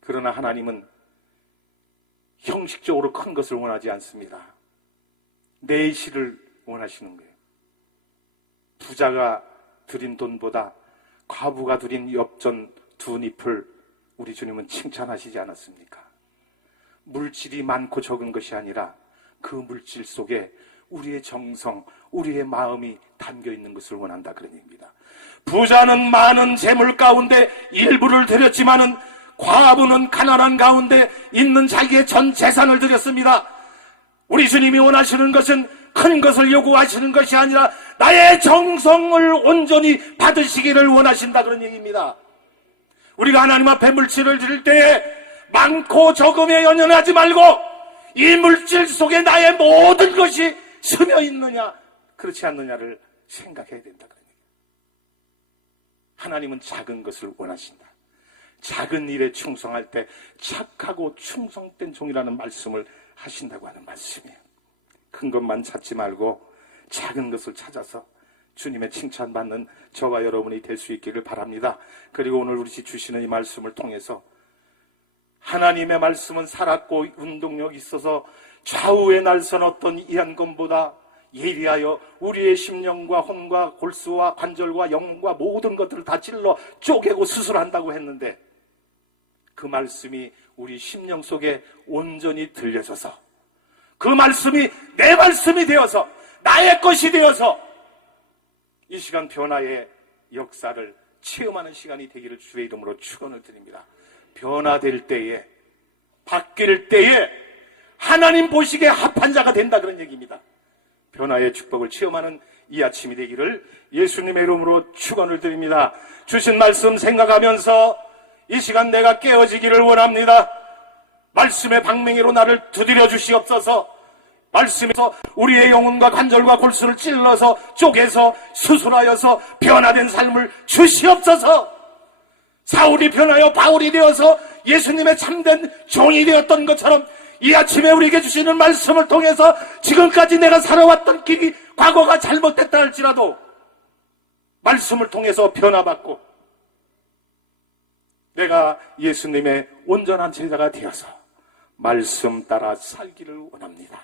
그러나 하나님은 형식적으로 큰 것을 원하지 않습니다. 내실을 원하시는 거예요. 부자가 드린 돈보다 과부가 드린 엽전 2잎을 우리 주님은 칭찬하시지 않았습니까? 물질이 많고 적은 것이 아니라 그 물질 속에 우리의 정성, 우리의 마음이 담겨 있는 것을 원한다 그런 얘기입니다. 부자는 많은 재물 가운데 일부를 드렸지만은 과부는 가난한 가운데 있는 자기의 전 재산을 드렸습니다. 우리 주님이 원하시는 것은 큰 것을 요구하시는 것이 아니라 나의 정성을 온전히 받으시기를 원하신다 그런 얘기입니다. 우리가 하나님 앞에 물질을 드릴 때에 많고 적음에 연연하지 말고 이 물질 속에 나의 모든 것이 스며 있느냐 그렇지 않느냐를 생각해야 된다 그런 얘기입니다. 하나님은 작은 것을 원하신다. 작은 일에 충성할 때 착하고 충성된 종이라는 말씀을 하신다고 하는 말씀이에요. 큰 것만 찾지 말고 작은 것을 찾아서 주님의 칭찬받는 저와 여러분이 될 수 있기를 바랍니다. 그리고 오늘 우리 주시는 이 말씀을 통해서 하나님의 말씀은 살았고 운동력이 있어서 좌우에 날선 어떤 이한검보다 예리하여 우리의 심령과 혼과 골수와 관절과 영과 모든 것들을 다 찔러 쪼개고 수술한다고 했는데 그 말씀이 우리 심령 속에 온전히 들려져서 그 말씀이 내 말씀이 되어서 나의 것이 되어서 이 시간 변화의 역사를 체험하는 시간이 되기를 주의 이름으로 축원을 드립니다. 변화될 때에 바뀔 때에 하나님 보시기에 합한 자가 된다 그런 얘기입니다. 변화의 축복을 체험하는 이 아침이 되기를 예수님의 이름으로 축원을 드립니다. 주신 말씀 생각하면서 이 시간 내가 깨어지기를 원합니다. 말씀의 방맹이로 나를 두드려 주시옵소서. 말씀에서 우리의 영혼과 관절과 골수를 찔러서 쪼개서 수술하여서 변화된 삶을 주시옵소서. 사울이 변하여 바울이 되어서 예수님의 참된 종이 되었던 것처럼 이 아침에 우리에게 주시는 말씀을 통해서 지금까지 내가 살아왔던 길이 과거가 잘못됐다 할지라도 말씀을 통해서 변화받고 내가 예수님의 온전한 제자가 되어서 말씀 따라 살기를 원합니다.